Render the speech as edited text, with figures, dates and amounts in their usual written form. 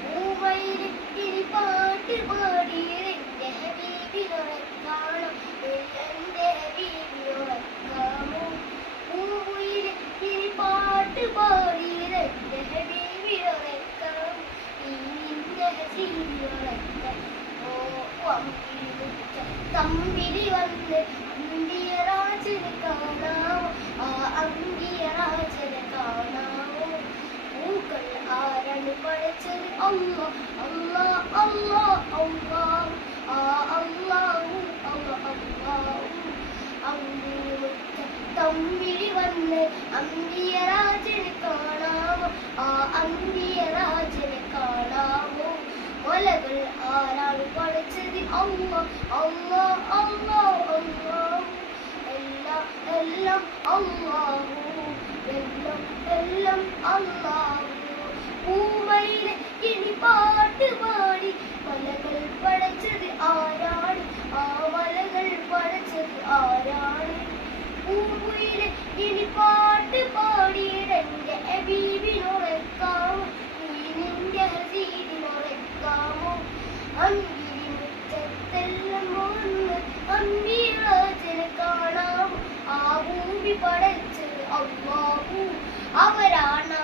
പൂവൈരത്തിരി പാട്ട് പാടിയതെന്റെ ഹബീബിനോടെ കാണാം, എന്റെ ഹബീബിനോടെ കാണാമോ? പൂവൈരത്തിരി പാട്ട് പാടിയതെന്റെ ഹബീബിനോടെ കാണാം, നിന്റെ ഹബീബിനോടെ തമ്പിരി വന്ന് അന്തിയരാജനെ കാണാമോ? ആ അന്തിയരാജനെ കാണാമോ? പൂക്കൾ ആരാണ് പഠിച്ചത്? അല്ലാ അല്ലാ അല്ലാ അല്ലാഹു, ആ അല്ലാഹു അല്ലാഹു. തമ്പിരി വന്ന് അന്തിയരാജനെ കാണാമോ? ആ അന്തിയരാജനെ കാണാമോ? മലകൾ ആരാണ് പഠിച്ചത്? അല്ലാ അല്ലാ അല്ലാ അല്ലാഹു. എല്ലാം എല്ലാം അല്ലാഹു, എല്ലാം എല്ലാം അല്ലാഹു. പൂവയിലെ ഇനി പാട്ട് പാടി മലകൾ പഠിച്ചത് ആരാണ്? ആ മലകൾ പഠിച്ചത് ആരാണ്? പൂവയിലെ ഇനി പാട്ട് പാടിയിടെന്റെ ഹബീബിനോടെക്കാമോ? നീ നിന്റെ ഹസീബിനോടെക്കാമോ? അന്തിരി മുറ്റത്തെല്ലാം വന്ന് അന്തിയരാജനെ കാണാമോ? ആ ഭൂമി പടച്ചത് അല്ലാഹു, അവരാണ്